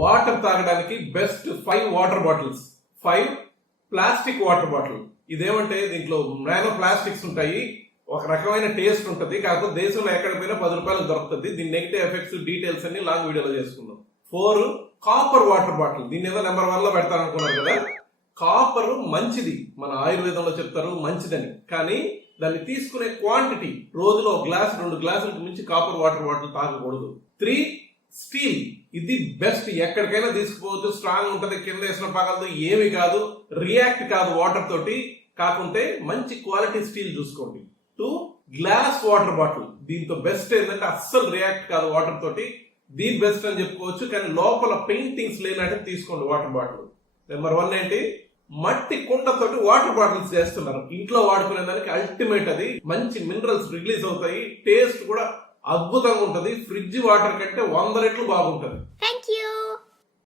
Water తాగడానికి best 5 water bottles. 5 plastic water bottle. ఇదేమంటే దీంట్లో నానో ప్లాస్టిక్స్ ఉంటాయి, ఒక రకమైన టేస్ట్ ఉంటుంది. కాకపోతే దేశంలో ఎక్కడ పోయినా 10 రూపాయలకు దొరుకుతుంది. దీని నెగిటివ్ ఎఫెక్ట్స్ డీటెయిల్స్ అన్ని లాంగ్ వీడియోలో చేసుకుందాం. 4 కాపర్ వాటర్ బాటిల్. దీన్ని ఏదో నెంబర్ 1 లో పెడతాను అనుకున్నారు కదా. కాపర్ మంచిది, మన ఆయుర్వేదంలో చెప్తారు మంచిదని. కానీ దాన్ని తీసుకునే క్వాంటిటీ, రోజులో 1 గ్లాస్ 2 గ్లాసులకు మించి కాపర్ వాటర్ బాటిల్ తాగకూడదు. 3 స్టీల్. ఇది బెస్ట్, ఎక్కడికైనా తీసుకుపోవచ్చు, స్ట్రాంగ్ ఉంటది, కింద వేసిన పగలదు, ఏమి కాదు, రియాక్ట్ కాదు వాటర్ తోటి. కాకుంటే మంచి క్వాలిటీ స్టీల్ చూసుకోండి. 2 గ్లాస్ వాటర్ బాటిల్. దీంతో బెస్ట్ ఏంటంటే అస్సలు రియాక్ట్ కాదు వాటర్ తోటి, ది బెస్ట్ అని చెప్పుకోవచ్చు. కానీ లోపల పెయింటింగ్స్ లేనట్టు తీసుకోండి వాటర్ బాటిల్. నెంబర్ 1 ఏంటి, మట్టి కుండతోటి వాటర్ బాటిల్స్ చేస్తున్నారు. ఇంట్లో వాడుకునే దానికి అల్టిమేట్. అది మంచి మినరల్స్ రిలీజ్ అవుతాయి, టేస్ట్ కూడా అద్భుతంగా ఉంటది. ఫ్రిడ్జ్ వాటర్ కంటే 100 రెట్లు బాగుంటది. Thank you.